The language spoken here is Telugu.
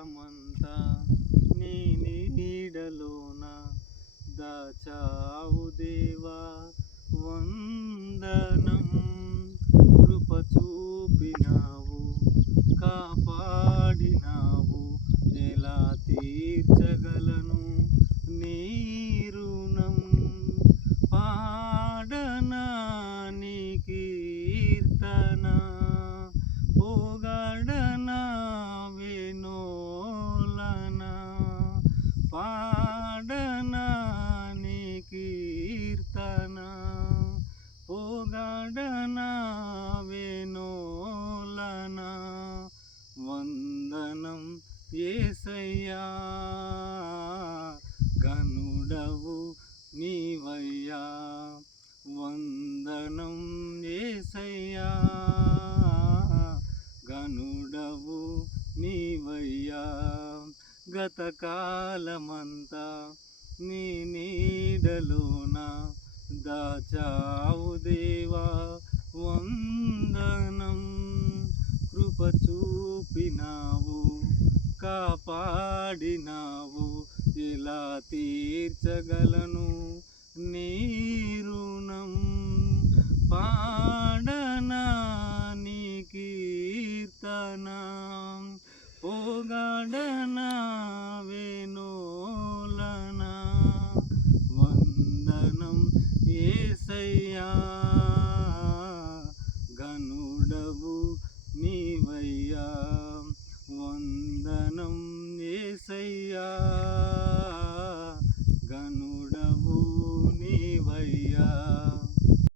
కాలమంతా నీ నీడలోన దాచావు దేవా వందనం. కృప చూపినావు, కాపాడినావు, ఎలా తీర్చగలను నీ రుణం. పాడనా నీ కీర్తన, పొగడనా వినోలన. పాడనా నీ కీర్తన, పొగడనా వినోలన. వందనం యేసయ్యా, ఘనుడవు నీవయ్యా. వందనం యేసయ్యా, ఘనుడవు నీవయ్యా. గతకాలమంతా నీ నీడలోన దాచావు దేవా వందనం. కృప చూపినావు, కాపాడినావు, ఎలా తీర్చగలను నీ రుణం. పాడనా నీ కీర్తన, పొగడనా వినోలన. వందనం యేసయ్యా, ఘనుడవు